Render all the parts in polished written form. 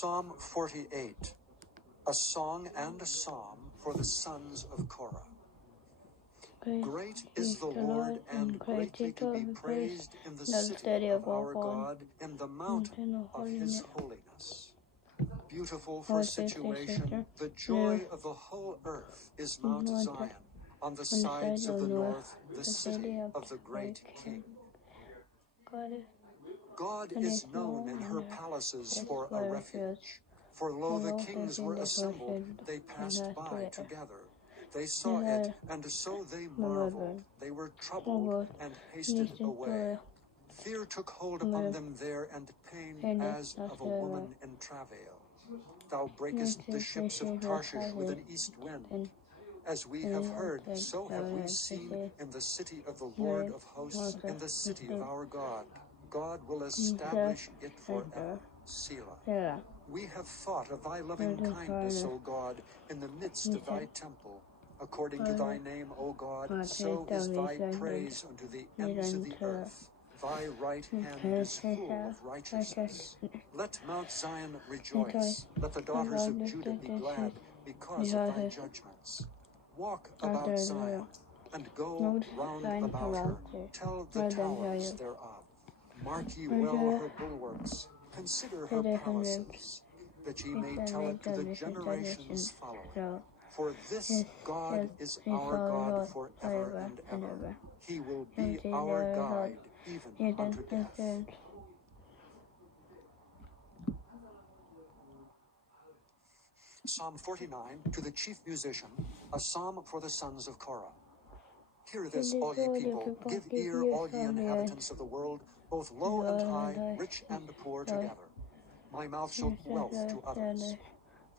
Psalm 48, a song and a psalm for the sons of Korah. Great is the Lord, and greatly to be praised in the city of our God, in the mountain of his holiness. Beautiful for situation, the joy of the whole earth is Mount Zion, on the sides of the north, the city of the great King. God is known in her palaces for a refuge. For lo, the kings were assembled, they passed by together. They saw it, and so they marveled. They were troubled and hasted away. Fear took hold upon them there, and pain as of a woman in travail. Thou breakest the ships of Tarshish with an east wind. As we have heard, so have we seen in the city of the Lord of hosts, in the city of our God. God will establish it forever. Selah. We have thought of thy loving kindness, O God, in the midst of thy temple. According to thy name, O God, so is thy praise unto the ends of the earth. Thy right hand is full of righteousness. Let Mount Zion rejoice. Let the daughters of Judah be glad because of thy judgments. Walk about Zion, and go round about her. Tell the towers thereof. Mark ye well her bulwarks. Consider her palaces, that ye may tell it to the generations following. For this God is our God forever and ever. He will be our guide even unto death. Psalm 49, to the chief musician, a psalm for the sons of Korah. Hear this, all ye people, give ear, all ye inhabitants of the world, both low and high, rich and poor together. My mouth shall wealth to others.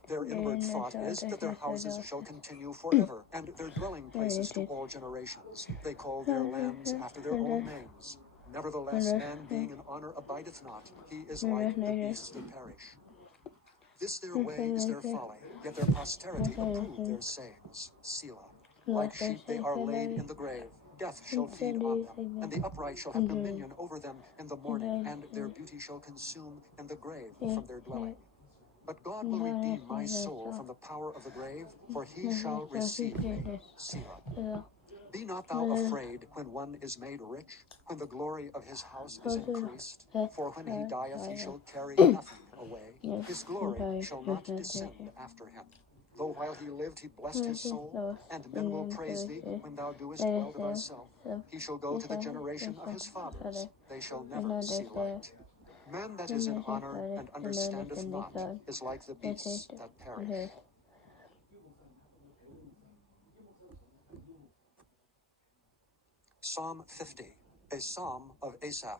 Their inward thought is that their houses shall continue forever, and their dwelling places to all generations. They call their lands after their own names. Nevertheless, man being in honor abideth not. He is like the beasts that perish. This their way is their folly, yet their posterity approve their sayings. Selah. Like sheep they are laid in the grave. Death shall feed on them, and the upright shall have dominion over them in the morning, and their beauty shall consume in the grave from their dwelling. But God will redeem my soul from the power of the grave, for he shall receive me. Selah. Be not thou afraid when one is made rich, when the glory of his house is increased. For when he dieth, he shall carry nothing away. His glory shall not descend after him. Though while he lived he blessed his soul, and men will praise thee when thou doest well to thyself. He shall go to the generation of his fathers. They shall never see light. Man that is in honor and understandeth not is like the beasts that perish. Psalm 50, a psalm of Asaph.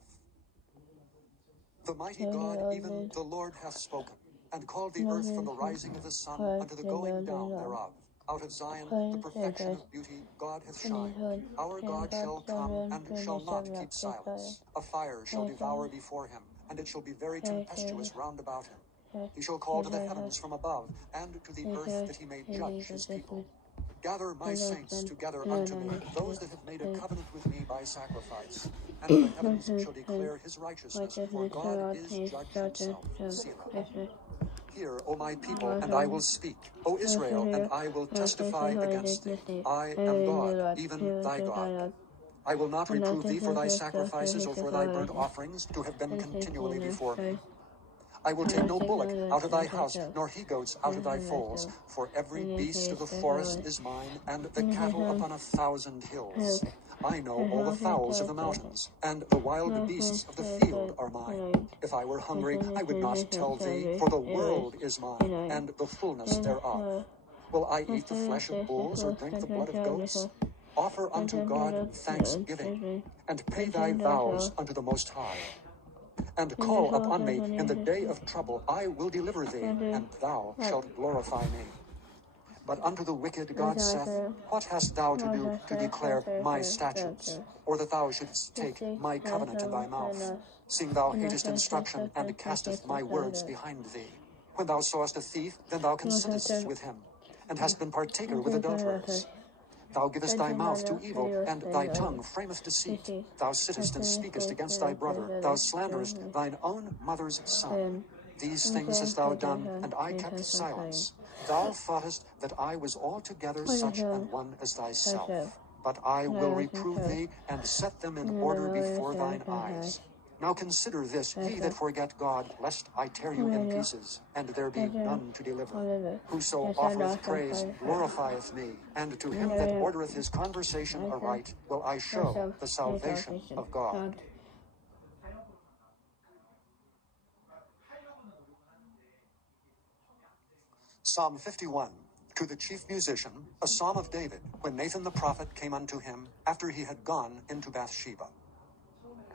The mighty God, even the Lord, hath spoken, and called the earth from the rising of the sun unto the going down thereof. Out of Zion the perfection of beauty God hath shined. Our God shall come, and shall not keep silence. A fire shall devour before him, and it shall be very tempestuous round about him. He shall call to the heavens from above, and to the earth that he may judge his people. Gather my saints together unto me, those that have made a covenant with me by sacrifice. And the heavens shall declare his righteousness, for God is judge himself. Selah. Hear, O my people, and I will speak. O Israel, and I will testify against thee. I am God, even thy God. I will not reprove thee for thy sacrifices or for thy burnt offerings, to have been continually before me. I will take no bullock out of thy house, nor he-goats out of thy folds, for every beast of the forest is mine, and the cattle upon 1,000 hills. I know all the fowls of the mountains, and the wild beasts of the field are mine. If I were hungry, I would not tell thee, for the world is mine, and the fullness thereof. Will I eat the flesh of bulls, or drink the blood of goats? Offer unto God thanksgiving, and pay thy vows unto the Most High. And call upon me in the day of trouble. I will deliver thee, and thou shalt glorify me. But unto the wicked God saith, What hast thou to do to declare my statutes? Or that thou shouldst take my covenant in thy mouth? Seeing thou hatest instruction, and casteth my words behind thee. When thou sawest a thief, then thou consentest with him, and hast been partaker with adulterers. Thou givest thy mouth to evil, and thy tongue frameth deceit. Thou sittest and speakest against thy brother. Thou slanderest thine own mother's son. These things hast thou done, and I kept silence. Thou thoughtest that I was altogether such an one as thyself. But I will reprove thee, and set them in order before thine eyes. Now consider this, ye that forget God, lest I tear you in pieces, and there be none to deliver. Whoso offereth praise glorifieth me, and to him that ordereth his conversation aright will I show the salvation of God. Psalm 51. To the chief musician, a psalm of David, when Nathan the prophet came unto him, after he had gone into Bathsheba.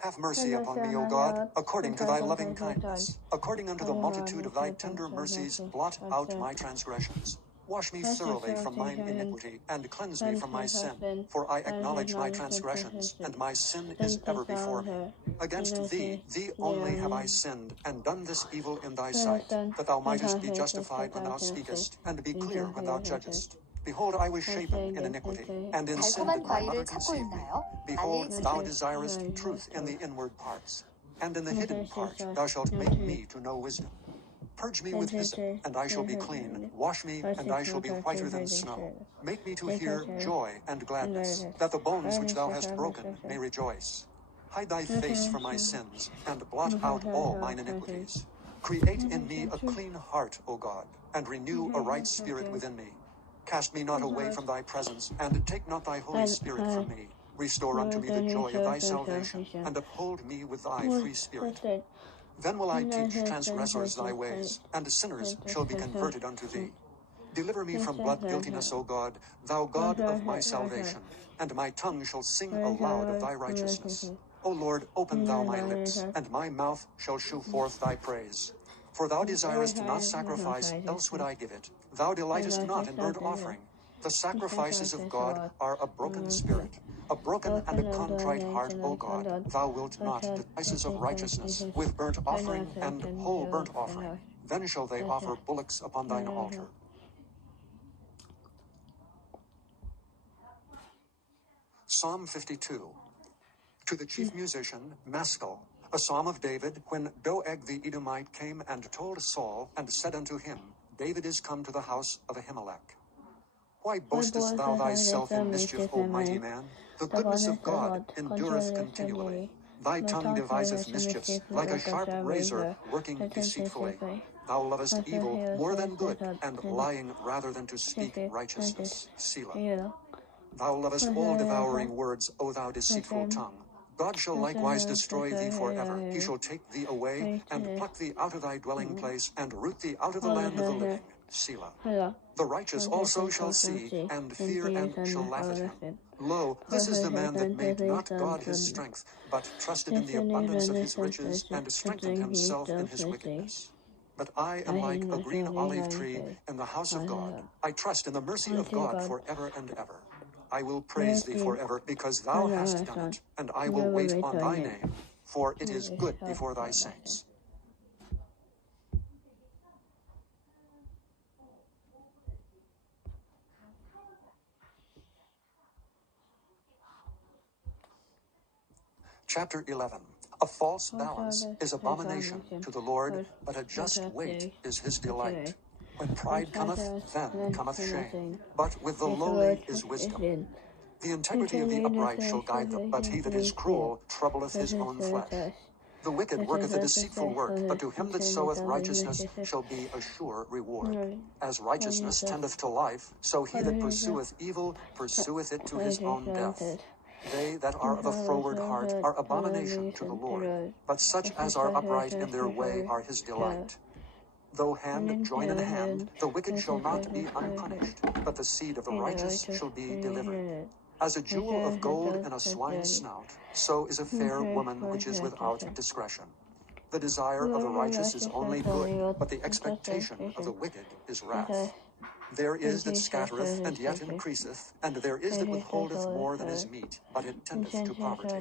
Have mercy upon me, O God, according to thy loving kindness. According unto the multitude of thy tender mercies, blot out my transgressions. Wash me thoroughly from mine iniquity, and cleanse me from my sin. For I acknowledge my transgressions, and my sin is ever before me. Against thee, thee only have I sinned, and done this evil in thy sight, that thou mightest be justified when thou speakest, and be clear when thou judgest. Behold, I was shapen in iniquity, and in sin did my mother conceive me. Behold, thou desirest truth in the inward parts, and in the hidden part thou shalt make me to know wisdom. Purge me with hyssop, and I shall be clean. Wash me, and I shall be whiter than snow. Make me to hear joy and gladness, that the bones which thou hast broken may rejoice. Hide thy face from my sins, and blot out all mine iniquities. Create in me a clean heart, O God, and renew a right spirit within me. Cast me not away from thy presence, and take not thy Holy Spirit from me. Restore unto me the joy of thy salvation, and uphold me with thy free spirit. Then will I teach transgressors thy ways, and sinners shall be converted unto thee. Deliver me from blood guiltiness, O God, thou God of my salvation, and my tongue shall sing aloud of thy righteousness. O Lord, open thou my lips, and my mouth shall shew forth thy praise. For thou desirest not sacrifice, else would I give it. Thou delightest not in burnt offering. The sacrifices of God are a broken spirit, a broken and a contrite heart, O God. Thou wilt not despise of righteousness with burnt offering and whole burnt offering. Then shall they offer bullocks upon thine altar. Psalm 52. To the chief musician, Maskil, a psalm of David, when Doeg the Edomite came and told Saul, and said unto him, David is come to the house of Ahimelech. Why boastest thou thyself in mischief, O mighty man? The goodness of God endureth continually. Thy tongue deviseth mischiefs, like a sharp razor, working deceitfully. Thou lovest evil more than good, and lying rather than to speak righteousness. Selah. Thou lovest all devouring words, O thou deceitful tongue. God shall likewise destroy thee forever. He shall take thee away, and pluck thee out of thy dwelling place, and root thee out of the land of the living. Selah. The righteous also shall see, and fear, and shall laugh at him. Lo, this is the man that made not God his strength, but trusted in the abundance of his riches, and strengthened himself in his wickedness. But I am like a green olive tree in the house of God. I trust in the mercy of God forever and ever. I will praise thee forever, because thou hast done it, and I will wait on thy name, for it is good before thy saints. Chapter 11. A false balance is abomination to the Lord, but a just weight is his delight. When pride cometh, then cometh shame, but with the lowly is wisdom. The integrity of the upright shall guide them, but he that is cruel troubleth his own flesh. The wicked worketh a deceitful work, but to him that soweth righteousness shall be a sure reward. As righteousness tendeth to life, so he that pursueth evil pursueth it to his own death. They that are of a froward heart are abomination to the Lord, but such as are upright in their way are his delight. Though hand join in hand, the wicked shall not be unpunished, but the seed of the righteous shall be delivered. As a jewel of gold in a swine's snout, so is a fair woman which is without discretion. The desire of the righteous is only good, but the expectation of the wicked is wrath. There is that scattereth, and yet increaseth, and there is that withholdeth more than is meet, but it tendeth to poverty.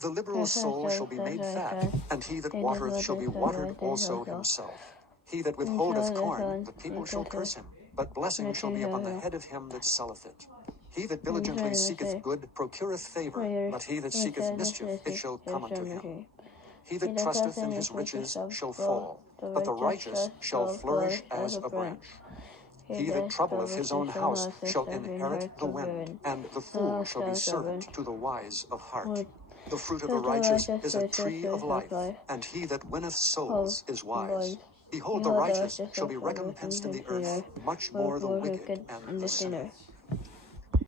The liberal soul shall be made fat, and he that watereth shall be watered also himself. He that withholdeth corn, the people shall curse him, but blessing shall be upon the head of him that selleth it. He that diligently seeketh good procureth favor, but he that seeketh mischief, it shall come unto him. He that trusteth in his riches shall fall, but the righteous shall flourish as a branch. He that troubleth his own house shall inherit the wind, and the fool shall be servant to the wise of heart. The fruit of the righteous is a tree of life, and he that winneth souls is wise. Behold, the righteous shall be recompensed in the earth, much more the wicked and the sinner.